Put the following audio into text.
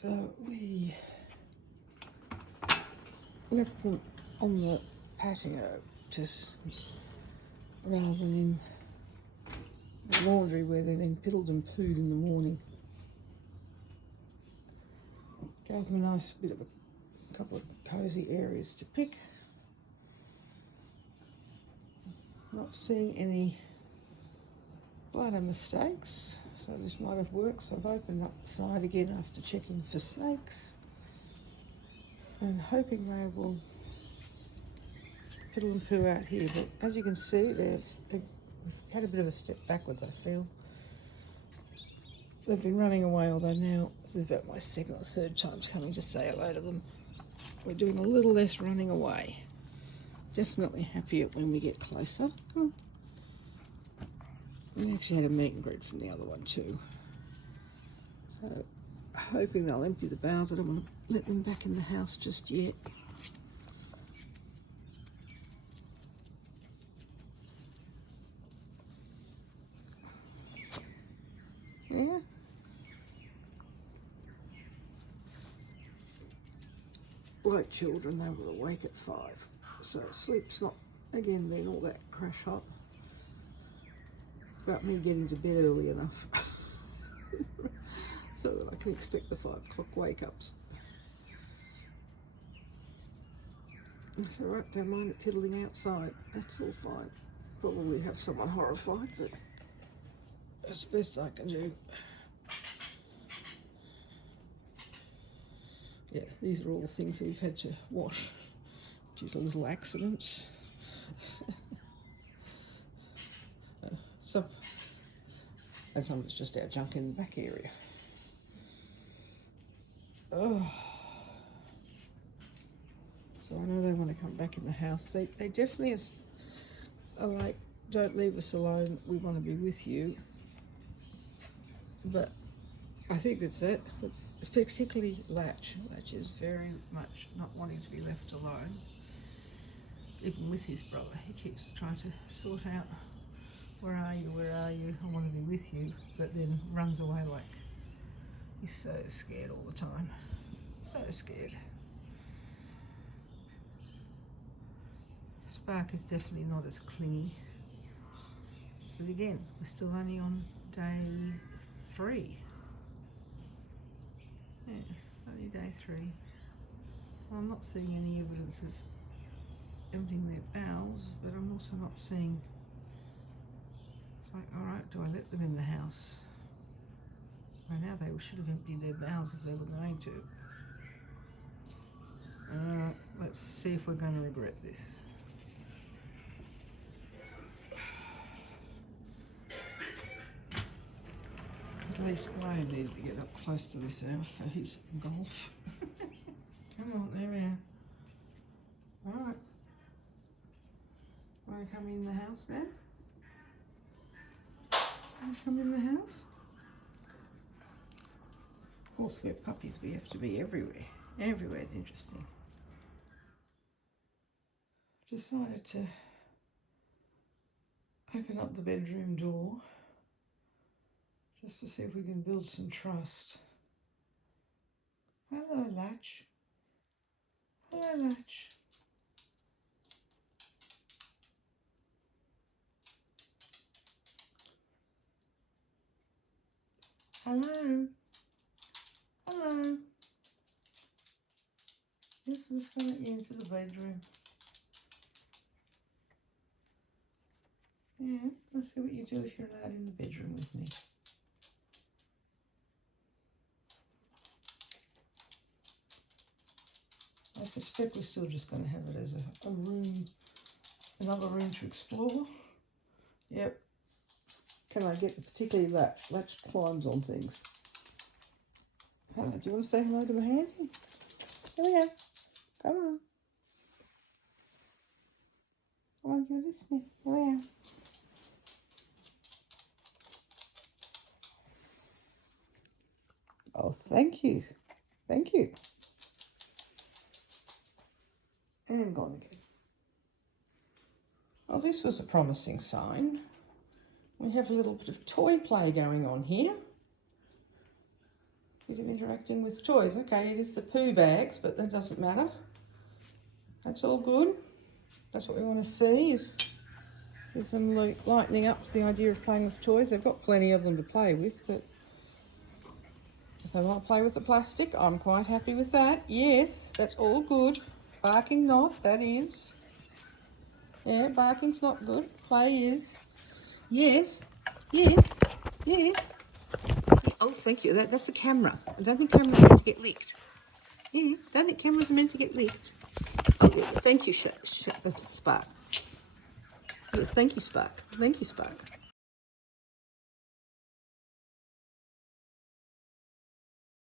So we left them on the patio, just rather than in the laundry where they then piddled and pooed in the morning. Gave them a nice bit of a couple of cosy areas to pick. Not seeing any bladder mistakes, so this might have worked. So I've opened up the side again after checking for snakes and hoping they will piddle and poo out here. But as you can see, we've had a bit of a step backwards, I feel. They've been running away, although now this is about my second or third time coming to say hello to them. We're doing a little less running away. Definitely happier when we get closer. We actually had a meet and greet from the other one too. So hoping they'll empty the bowels. I don't want to let them back in the house just yet. Yeah. Like children, they were awake at 5. So sleep's not, again, been all that crash hot. It's about me getting to bed early enough so that I can expect the 5 o'clock wake-ups. It's all right, don't mind it piddling outside. That's all fine. Probably have someone horrified, but it's the best I can do. Yeah, these are all the things that we've had to wash due to little accidents. And some of it's just our junk in the back area. Oh. So I know they want to come back in the house. They definitely are like, don't leave us alone, we want to be with you. But I think that's it. But particularly Latch. Latch is very much not wanting to be left alone. Even with his brother, he keeps trying to sort out, where are you, I want to be with you, but then runs away like he's so scared all the time. So scared. Spark is definitely not as clingy. But again, we're still only on day 3. Yeah, only day 3. Well, I'm not seeing any evidence of emptying their bowels, but I'm also not seeing, it's like, all right, do I let them in the house? By now they should have emptied their bowels if they were going to. Let's see if we're going to regret this. At least Graham needed to get up close to this house for his golf. Come on, there we are. All right. Want to come in the house now? Want to come in the house? Of course, we're puppies, we have to be everywhere. Everywhere is interesting. Decided to open up the bedroom door just to see if we can build some trust. Hello, Latch. Hello, Latch. Hello. Hello. Yes, I'm just going to let you into the bedroom. Yeah, let's see what you do if you're allowed in the bedroom with me. I suspect we're still just going to have it as a room, another room to explore. Yep. Can I get particularly Latch? Latch climbs on things. Hello, do you want to say hello to my hand? Here we go. Come on. Oh, you're listening. Here we are. Oh, thank you. Thank you. And gone again. Well, this was a promising sign. We have a little bit of toy play going on here. bit of interacting with toys. Okay, it is the poo bags, but that doesn't matter. That's all good. That's what we want to see, is them lightening up to the idea of playing with toys. They've got plenty of them to play with, but if they want to play with the plastic, I'm quite happy with that. Yes, that's all good. Barking not, that is. Yeah, barking's not good. Play is. Yes, yes, yes. Oh, thank you. That's the camera. I don't think cameras are meant to get licked. Yeah, don't think cameras are meant to get licked. Oh, yeah, thank you, Spark. Yes, thank you, Spark. Thank you, Spark.